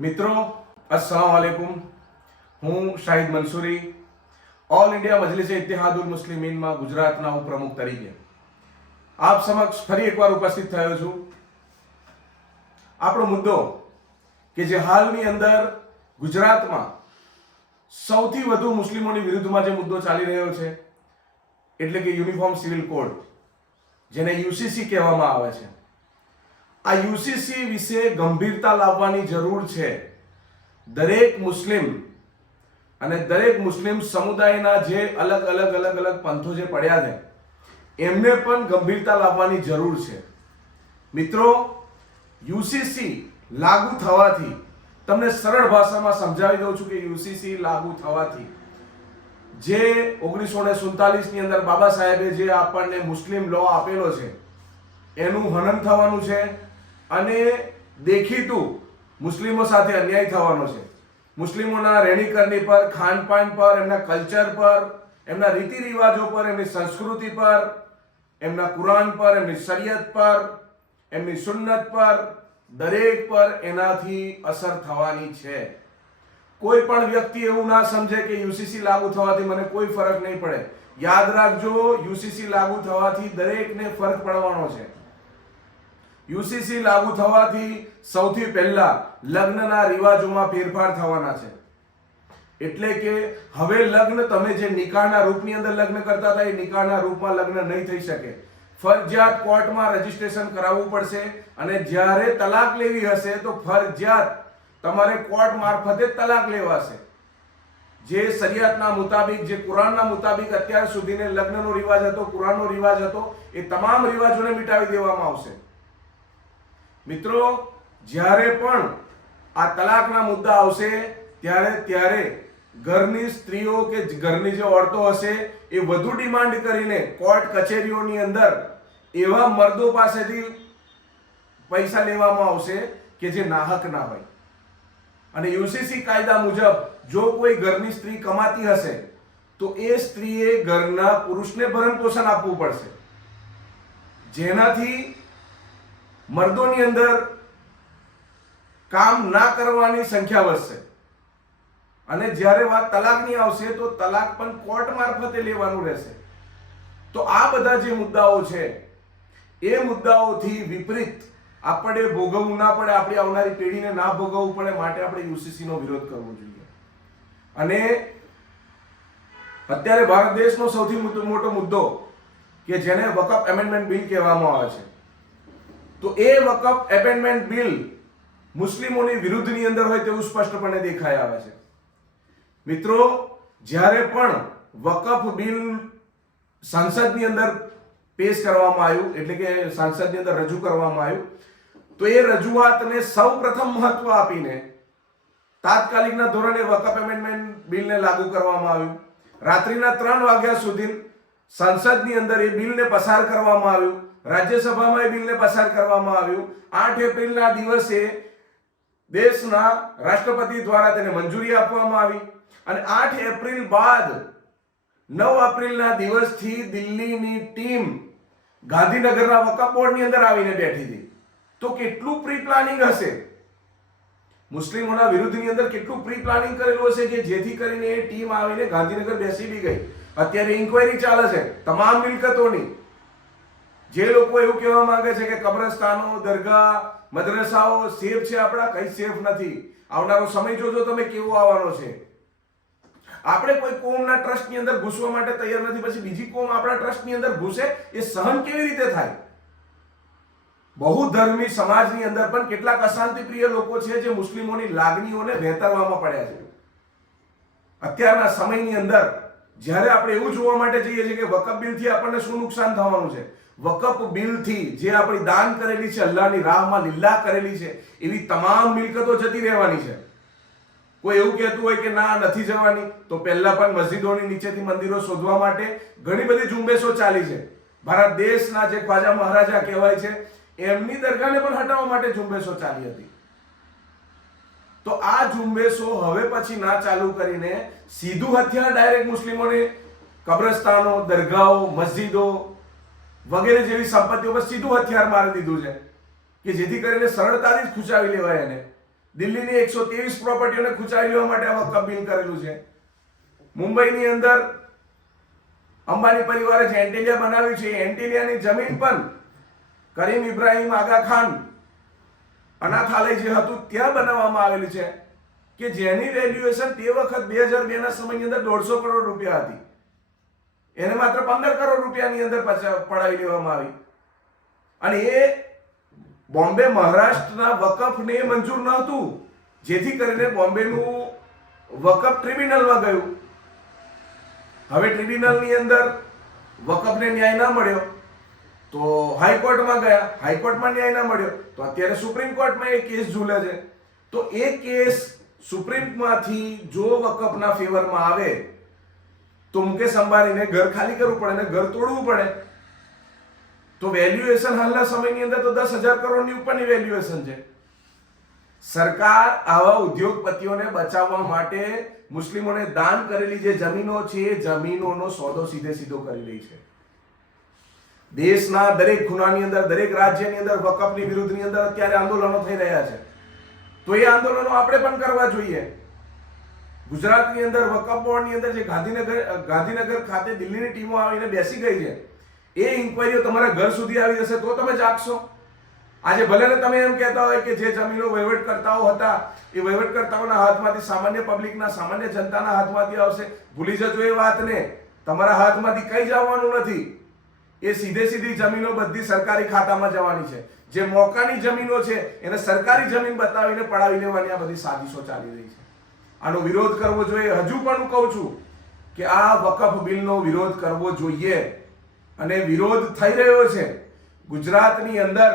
મિત્રો અસલામ આલેકુમ હું શાહિદ મંસૂરી ઓલ ઇન્ડિયા મજલિસ ઇતિહાદુલ મુસ્લિમીનમાં ગુજરાતના ઉપપ્રમુખ તરીકે. આપ સમક્ષ ફરી એકવાર ઉપસ્થિત થયો છું. આપણો મુદ્દો કે જે હાલની અંદર ગુજરાતમાં સૌથી વધુ મુસ્લિમોની વિરુદ્ધમાં જે મુદ્દો ચાલી રહ્યો છે, એટલે કે યુનિફોર્મ સિવિલ કોડ, જેને યુસીસી કહેવામાં આવે છે. આ યુસીસી વિશે ગંભીરતા લાવવાની જરૂર છે. દરેક મુસ્લિમ અને દરેક મુસ્લિમ સમુદાયના જે અલગ અલગ અલગ અલગ પંથો જે પડ્યા છે, એમને પણ ગંભીરતા લાવવાની જરૂર છે. મિત્રો, યુસીસી લાગુ થવાથી, તમને સરળ ભાષામાં સમજાવી દઉં છું કે યુસીસી લાગુ થવાથી, જે ઓગણીસો ને સુડતાલીસની અંદર બાબા સાહેબે જે આપણને મુસ્લિમ લો આપેલો છે, એનું હનન થવાનું છે અને દેખીતું મુસ્લિમો સાથે અન્યાય થવાનો છે. મુસ્લિમોના રહેણીકરણી પર, ખાનપાન પર, એમના કલ્ચર પર, એમના રીતિ રિવાજો પર, એમની સંસ્કૃતિ પર, એમના કુરાન પર, એમની શરિયત પર, એમની સુન્નત પર, દરેક પર એનાથી અસર થવાની છે. કોઈ પણ વ્યક્તિ એવું ના સમજે કે યુસીસી લાગુ થવાથી મને કોઈ ફરક નહીં પડે. યાદ રાખજો, યુસીસી લાગુ થવાથી દરેકને ફરક પડવાનો છે. યુસીસી લાગુ થવાથી સૌથી પહેલા લગ્નના રિવાજોમાં ફેરફાર થવાના છે. એટલે કે હવે લગ્ન તમે જે નિકાહના રૂપની અંદર લગ્ન કરતા હતા, એ નિકાહના રૂપમાં લગ્ન નહીં થઈ શકે. ફરજિયાત કોર્ટમાં રજીસ્ટ્રેશન કરાવવું પડશે અને જ્યારે તલાક લેવી હશે તો ફરજિયાત તમારે કોર્ટ મારફતે તલાક લેવાશે. જે શરિયાતના મુતાબિક, જે કુરાનના મુતાબિક અત્યાર સુધીને લગ્નનો રિવાજ હતો, કુરાનનો રિવાજ હતો, એ તમામ રિવાજોને મિટાવી દેવામાં આવશે. મિત્રો, જ્યારે પણ આ તલાકના મુદ્દા આવશે, ત્યારે ત્યારે ઘરની સ્ત્રીઓ કે ઘરની જે ઓરતો હશે, એ વધુ ડિમાન્ડ કરીને કોર્ટ કચેરીઓની અંદર એવા મર્દો પાસેથી પૈસા લેવામાં આવશે કે જે નાહક ના હોય. અને યુસીસી કાયદા મુજબ જો કોઈ ઘરની સ્ત્રી કમાતી હશે, તો એ સ્ત્રીએ ઘરના પુરુષને ભરણ પોષણ આપવું પડશે. જેનાથી મર્દોની અંદર કામ ના કરવાની સંખ્યા વધશે. અને જ્યારે વાત તલાકની આવશે, તો તલાક પણ કોર્ટ મારફતે લેવાનું રહેશે. તો આ બધા જે મુદ્દાઓ છે, એ મુદ્દાઓથી વિપરીત આપણે ભોગવવું ના પડે, આપણી આવનારી પેઢીને ના ભોગવવું પડે, માટે આપણે યુસીસી નો વિરોધ કરવો જોઈએ. અને અત્યારે ભારત દેશનો સૌથી મોટો મોટો મુદ્દો કે જેને વકફ એમેન્ડમેન્ટ બિલ કહેવામાં આવે છે. તો એ વકફ એપેન્ડમેન્ટ બિલ મુસ્લિમોની વિરુદ્ધની અંદર હોય તેવું સ્પષ્ટપણે દેખાઈ આવે છે. મિત્રો, જ્યારે પણ વકફ બિલ સંસદની અંદર પેશ કરવામાં આવ્યું, એટલે કે સંસદની અંદર રજૂ કરવામાં આવ્યું, તો એ રજૂઆતને સૌ પ્રથમ મહત્વ આપીને તાત્કાલિકના ધોરણે વકફ એમેન્ડમેન્ટ બિલને લાગુ કરવામાં આવ્યું. રાત્રિના ત્રણ વાગ્યા સુધી સંસદની અંદર એ બિલને પસાર કરવામાં આવ્યું. રાજ્યસભામાં એ બિલને પસાર કરવામાં આવ્યું. આઠ એપ્રિલના દિવસે દેશના રાષ્ટ્રપતિ દ્વારા તેને મંજૂરી આપવામાં આવી. અને આઠ એપ્રિલ બાદ નવ એપ્રિલના દિવસથી દિલ્હીની ટીમ ગાંધીનગરના વકફ બોર્ડની અંદર આવીને બેઠી હતી. તો કેટલું પ્રી પ્લાનિંગ હશે? મુસ્લિમોના વિરુદ્ધની અંદર કેટલું પ્રી પ્લાનિંગ કરેલું હશે કે જેથી કરીને એ ટીમ આવીને ગાંધીનગર બેસી બી ગઈ? અત્યારે ઇન્કવાયરી ચાલે છે તમામ મિલકતોની. જે લોકો એવું કહેવા માંગે છે કે કબ્રસ્તાનો, દરગાહ, મદ્રસાઓ સેફ છે આપણા? કઈ સેફ નથી. આવનારો સમય જોજો તમે કેવો આવવાનો છે. આપણે કોઈ કોમના ટ્રસ્ટની અંદર ઘૂસવા માટે તૈયાર નથી. પછી બીજી કોમ આપણા ટ્રસ્ટની અંદર ઘૂસે, એ સહન કેવી રીતે થાય? બહુધર્મી સમાજની અંદર પણ કેટલાક અશાંતિપ્રિય લોકો છે જે મુસ્લિમોની લાગણીઓને વહેતરવામાં પડ્યા છે. અત્યારના સમયની અંદર જ્યારે આપણે એવું જોવા માટે જઈએ છીએ કે વકફ બિલથી આપણને શું નુકસાન થવાનું છે? વકફ બિલથી જે આપણી દાન કરેલી છે, અલ્લાહની રાહમાં લીલા કરેલી છે, એવી તમામ મિલકતો જતી રહેવાની છે. કોઈ એવું કહેતું હોય કે ના, નથી જવાની, તો પહેલા પણ મસ્જિદોની નીચેથી મંદિરો શોધવા માટે ઘણી બધી ઝુંબેશો ચાલી છે. ભારત દેશના જે ખ્વાજા મહારાજા કહેવાય છે, એમની દરગાહને પણ હટાવવા માટે ઝુંબેશો ચાલી હતી. તો આ ઝુંબેશો હવે પછી ના ચાલુ કરીને સીધું હથિયાર ડાયરેક્ટ મુસ્લિમોને કબ્રસ્તાનો, દરગાહો, મસ્જિદો વગેરે જેવી સંપત્તિઓ પર સીધું હથિયાર મારી દીધું છે. કે જેથી કરીને સરળતાથી જ ખુચાવી લેવાય એને. દિલ્હીની એકસો ત્રેવીસ પ્રોપર્ટીઓને ખુચાવી લેવા માટે આ વકફ બિલ કરેલું છે. મુંબઈની અંદર અંબાણી પરિવારે જે એન્ટેલિયા બનાવ્યું છે, એ એન્ટિલિયાની જમીન પણ કરીમ ઇબ્રાહિમ આગા ખાન અનાથાલય જે હતું, ત્યાં બનાવવામાં આવેલું છે. કે જેની વેલ્યુએશન તે વખત બે હજાર બેના સમયની અંદર દોઢસો કરોડ રૂપિયા હતી. એને માત્ર પંદર કરોડ રૂપિયાની અંદર પડાવી લેવામાં આવી. અને એ બોમ્બે મહારાષ્ટ્રના વકફને મંજૂર ન હતું, જેથી કરીને બોમ્બેનું વકફ ટ્રિબ્યુનલમાં ગયું. હવે ટ્રિબ્યુનલની અંદર વકફને ન્યાય ના મળ્યો, તો હાઈકોર્ટમાં ગયા. હાઈકોર્ટમાં ન્યાય ના મળ્યો, તો અત્યારે સુપ્રીમ કોર્ટમાં એ કેસ ઝૂલે છે. તો એ કેસ સુપ્રીમમાંથી જો વકફના ફેવરમાં આવે તો મુકેશ અંબાણીને ઘર ખાલી કરવું પડે ને ઘર તોડવું પડે? તો વેલ્યુએશન હાલના સમયની અંદર તો દસ હજાર કરોડની ઉપરની વેલ્યુએશન છે. સરકાર આવા ઉદ્યોગપતિઓને બચાવવા માટે મુસ્લિમોને દાન કરેલી જે જમીનો છે, એ જમીનોનો સોદો સીધે સીધો કરી રહી છે. દેશના દરેક ખૂણાની અંદર, દરેક રાજ્યની અંદર, વકફની વિરુદ્ધની અંદર અત્યારે આંદોલનો થઈ રહ્યા છે. તો એ આંદોલનો આપણે પણ કરવા જોઈએ. ગુજરાતની અંદર વકફ બોર્ડની અંદર જે ગાંધીનગર ગાંધીનગર ખાતે દિલ્હીની ટીમો આવીને બેસી ગઈ છે, એ ઇન્કવાયરીઓ તમારા ઘર સુધી આવી જશે તો તમે જાગશો. આજે ભલે ને તમે એમ કહેતા હોય કે જે જમીનો વહીવટકર્તાઓ હતા, એ વહીવટકર્તાઓના હાથમાંથી સામાન્ય પબ્લિકના, સામાન્ય જનતાના હાથમાંથી આવશે. ભૂલી જજો એ વાતને. તમારા હાથમાંથી કઈ જવાનું નથી. એ સીધે સીધી જમીનો બધી સરકારી ખાતામાં જવાની છે. જે મોકાની જમીનો છે, એને સરકારી જમીન બતાવીને પડાવી લેવાની આ બધી સાજિશો ચાલી રહી છે. આનો વિરોધ કરવો જોઈએ. હજુ પણ હું કહું છું કે આ વકફ બિલનો વિરોધ કરવો જોઈએ. અને વિરોધ થઈ રહ્યો છે. ગુજરાતની અંદર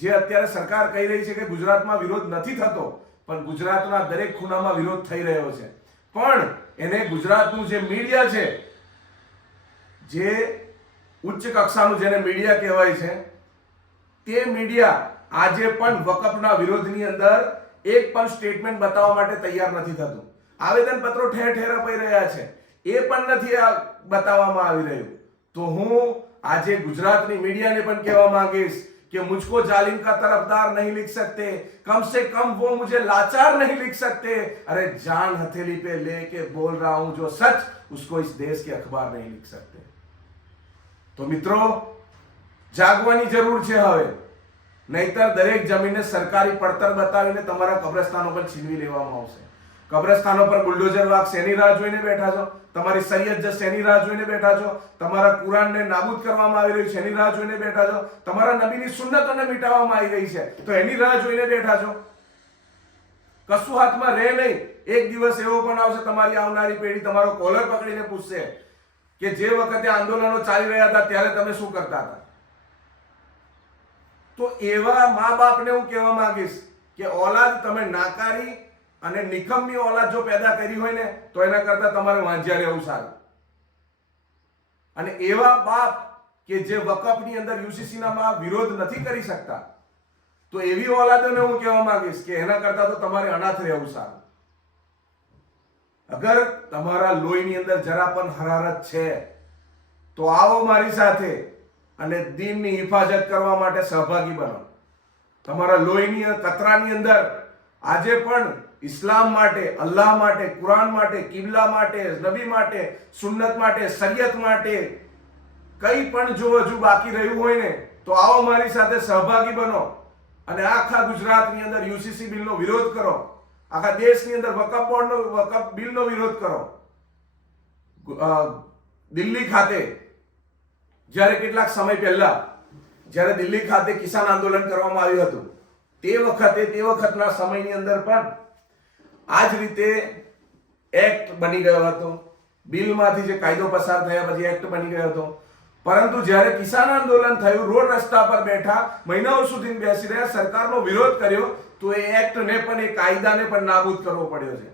જે અત્યારે સરકાર કહી રહી છે કે ગુજરાતમાં વિરોધ નથી થતો, પણ ગુજરાતના દરેક ખૂણામાં વિરોધ થઈ રહ્યો છે. પણ એને ગુજરાતનું જે મીડિયા છે, જે ઉચ્ચ કક્ષાનું જેને મીડિયા કહેવાય છે, તે મીડિયા આજે પણ વકફના વિરોધની અંદર એક પણ સ્ટેટમેન્ટ બતાવવા માટે તૈયાર નથી થતું આવેદનપત્રો ઠેર ઠેર અપાઈ રહ્યા છે એ પણ નથી આ બતાવવામાં આવી રહ્યું તો હું આજે ગુજરાતની મીડિયાને પણ કહેવા માંગીશ कि मुझको जालिम का तरफदार नहीं लिख सकते कम से कम वो मुझे लाचार नहीं लिख सकते अरे जान हथेली पे लेके बोल रहा हूं जो सच उसको इस देश के अखबार नहीं लिख सकते તો મિત્રો જાગવાની જરૂર છે હવે નહીતર દરેક જમીનને સરકારી પડતર બતાવીને તમારા કબ્રસ્તાનો પર છીનવી લેવામાં આવશે. કબ્રસ્તાનો પર બુલડોઝર વાઘ શેની રાહ જોઈને બેઠા છો? તમારી સૈયદ જ શેની રાહ જોઈને બેઠા છો? તમારા કુરાનને નાબૂદ કરવામાં આવી રહ્યું છે એની રાહ જોઈને બેઠા છો? તમારા નબીની સુન્નતોને મિટાવવામાં આવી રહી છે, તો એની રાહ જોઈને બેઠા છો? કશું હાથમાં રહે નહીં. એક દિવસ એવો પણ આવશે, તમારી આવનારી પેઢી તમારો કોલર પકડીને પૂછશે કે જે વખતે આંદોલનો ચાલી રહ્યા હતા, ત્યારે તમે શું કરતા હતા? તો એવા મા બાપને હું કહેવા માંગીશ કે ઓલાદ તમે નાકારી અને નિકમ્મી ઓલાદ જો પેદા કરી હોય ને, તો એના કરતા તમારે વાંઝ્યા રહેવું સારું. અને એવા બાપ કે જે વકફની અંદર યુસીસીના માં વિરોધ નથી કરી શકતા, તો એવી ઓલાદોને હું કહેવા માંગીશ કે એના કરતા તો તમારે અનાથ રહેવું સારું. અગર તમારા લોહીની અંદર જરા પણ હરારત છે, તો આવો મારી સાથે અને દિનની હિફાજત કરવા માટે સહભાગી બનો. તમારા લોહીની કતરાની અંદર આજે પણ ઇસ્લામ માટે, અલ્લાહ માટે, કુરાન માટે, કિબલા માટે, નબી માટે, સુન્નત માટે, શરિયત માટે કંઈ પણ જો હજુ બાકી રહ્યું હોય ને, તો આવો મારી સાથે સહભાગી બનો અને આખા ગુજરાતની અંદર યુસીસી બિલનો વિરોધ કરો. આખા દેશની અંદર વકફ બોર્ડનો, વકફ બિલનો વિરોધ કરો. દિલ્હી ખાતે જ્યારે કેટલાક સમય પહેલા જ્યારે દિલ્હી ખાતે કિસાન આંદોલન કરવામાં આવ્યું હતું, તે વખતે, તે વખતના સમયની અંદર પણ આ જ રીતે એક્ટ બની ગયો હતો. બિલમાંથી જે કાયદો પસાર થયા પછી એક્ટ બની ગયો હતો. પરંતુ જ્યારે કિસાન આંદોલન થયું, રોડ રસ્તા પર બેઠા, મહિનાઓ સુધી બેસી રહ્યા, સરકારનો વિરોધ કર્યો, તો એ એક્ટને પણ, એ કાયદાને પણ નાબૂદ કરવો પડ્યો છે.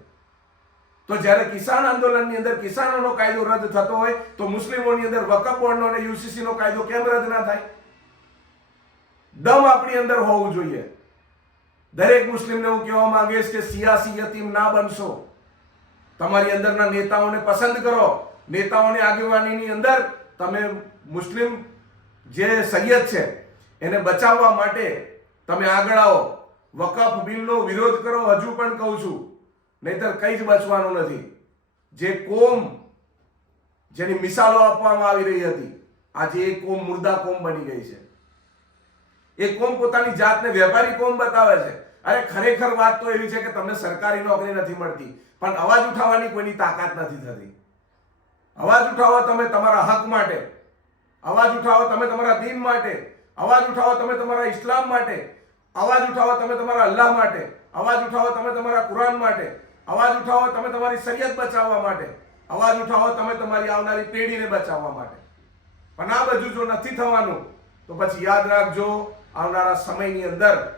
તો જ્યારે કિસાન આંદોલનની અંદર કિસાનોનો કાયદો રદ થતો હોય, તો મુસ્લિમોની અંદર વકફ બોર્ડનો અને યુસીસી નો કાયદો કેમ રદ ના થાય? દમ આપણી અંદર હોવું જોઈએ. દરેક મુસ્લિમને હું કહેવા માંગીશ કે સિયાસી યતીમ ના બનશો. તમારી અંદરના નેતાઓને પસંદ કરો. નેતાઓની આગેવાનીની અંદર તમે મુસ્લિમ જે સૈયદ છે, એને બચાવવા માટે તમે આગળ આવો. વકફ બિલનો વિરોધ કરો, હજુ પણ કહું છું. નહીતર કંઈ જ બચવાનું નથી. જે કોમ જેની મિસાલો આપવામાં આવી રહી હતી, આજે એ કોમ મુર્દા કોમ બની ગઈ છે. એ કોમ પોતાની જાતને વેપારી કોમ બતાવે છે. અરે ખરેખર વાત તો એવી છે કે તમને સરકારી નોકરી નથી મળતી, પણ અવાજ ઉઠાવવાની કોઈની તાકાત નથી થતી. અવાજ ઉઠાવો તમે તમારા હક માટે. અવાજ ઉઠાવો તમે તમારા દીન માટે. અવાજ ઉઠાવો તમે તમારા ઇસ્લામ માટે. અવાજ ઉઠાવો તમે તમારા અલ્લાહ માટે. અવાજ ઉઠાવો તમે તમારા કુરાન માટે. અવાજ ઉઠાવો તમે તમારી શરીયત બચાવવા માટે. અવાજ ઉઠાવો તમે તમારી આવનારી પેઢીને બચાવવા માટે. પણ આ બધું જો નથી થવાનું, તો પછી યાદ રાખજો, આવનારા સમયની અંદર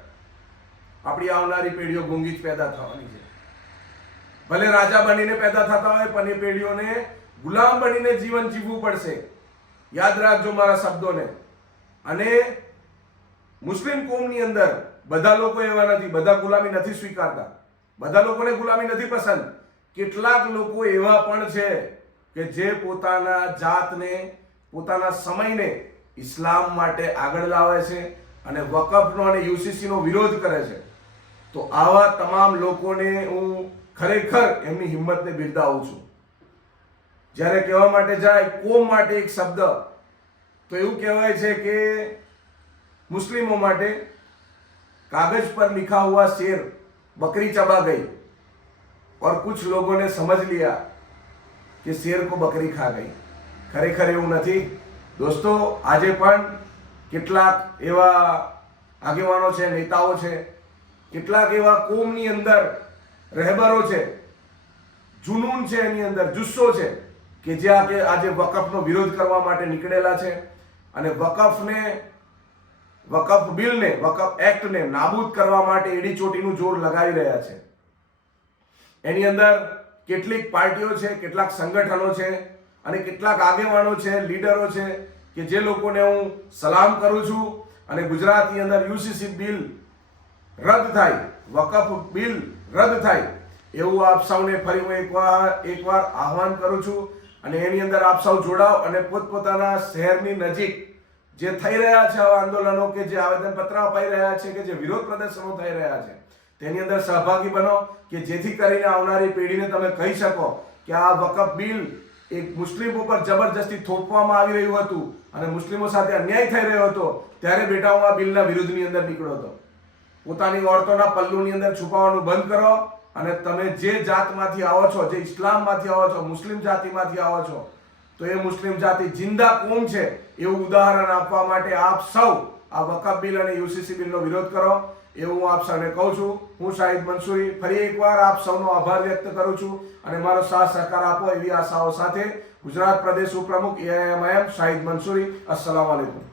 આપણી આવનારી પેઢીઓ ગુંગી જ પેદા થવાની છે. ભલે રાજા બનીને પેદા થતા હોય, પણ એ પેઢીઓને ગુલામ બનીને જીવન જીવવું પડશે. યાદ રાખજો મારા શબ્દોને. અને મુસ્લિમ કોમની અંદર બધા લોકો એવા નથી, બધા ગુલામી નથી સ્વીકારતા. બધા લોકોને ગુલામી નથી પસંદ. કેટલાક લોકો એવા પણ છે કે જે પોતાના જાતને, પોતાના સમયને ઇસ્લામ માટે આગળ લાવે છે અને વકફનો અને યુસીસીનો વિરોધ કરે છે. તો આવા તમામ લોકોને હું ખરેખર એમની હિંમતને બિરદાવું છું. જ્યારે કહેવા માટે જાય કો માટે એક શબ્દ, તો એવું કહેવાય છે કે મુસ્લિમો માટે કાગજ પર લિખા હુઆ શેર बकरी चबा गई और कुछ लोगों ने समझ लिया કે શેર કો બકરી ખા ગઈ ખરેખર એવું નથી દોસ્તો આજે પણ કેટલાક એવા આગેવાનો છે નેતાઓ છે કેટલાક એવા કોમની અંદર રહેબરો છે જુનૂન છે એની અંદર જુસ્સો છે કે જે આજે આજે વકફનો વિરોધ કરવા માટે નીકળેલા છે અને વકફને વકફ બિલને વકફ એક્ટને નાબૂદ કરવા માટે એડી ચોટીનું જોર લગાવી રહ્યા છે. એની અંદર કેટલીક પાર્ટીઓ છે, કેટલાક સંગઠનો છે અને કેટલાક આગેવાનો છે, લીડરો છે કે જે લોકોને હું સલામ કરું છું અને ગુજરાતની અંદર યુસીસી બિલ રદ થાય વકફ બિલ રદ થાય, એવું આપ સૌને ફરી હું એકવાર એકવાર આહવાન કરું છું. અને એની અંદર આપ સૌ જોડાઓ અને પોતપોતાના શહેરની નજીક જે થઈ રહ્યા છે આંદોલનો કે જે આવેદનપત્ર અપાઈ રહ્યા છે કે જે વિરોધ પ્રદર્શનો થઈ રહ્યા છે, તેની અંદર સહભાગી બનો કે જેથી કરીને આવનારી પેઢીને તમે કહી શકો કે આ વકફ બિલ એક મુસ્લિમ ઉપર જબરજસ્તી થોપવામાં આવી રહ્યું હતું અને મુસ્લિમો સાથે અન્યાય થઈ રહ્યો હતો, ત્યારે બેટા હું આ બિલના વિરુદ્ધની અંદર નીકળ્યો હતો. પોતાની ઓરતોના પલ્લુની અંદર છુપાવવાનું બંધ કરો અને તમે જે જાતમાંથી આવો છો, જે ઇસ્લામમાંથી આવો છો, મુસ્લિમ જાતિમાંથી આવો છો તો એ મુસ્લિમ જાતિ જિંદા કોમ છે એવું ઉદાહરણ આપવા માટે આપ સૌ આ વકફ બિલ અને યુસીસી બિલનો વિરોધ કરો એવું હું આપ સૌને કહું છું. હું શાહિદ મંસૂરી ફરી એકવાર આપ સૌનો આભાર વ્યક્ત કરું છું અને મારો સાથ સહકાર આપો એવી આશાઓ સાથે ગુજરાત પ્રદેશ ઉપપ્રમુખ એઆઈએમઆઈએમ શાહિદ મંસૂરી. અસલામ વાલેકુમ.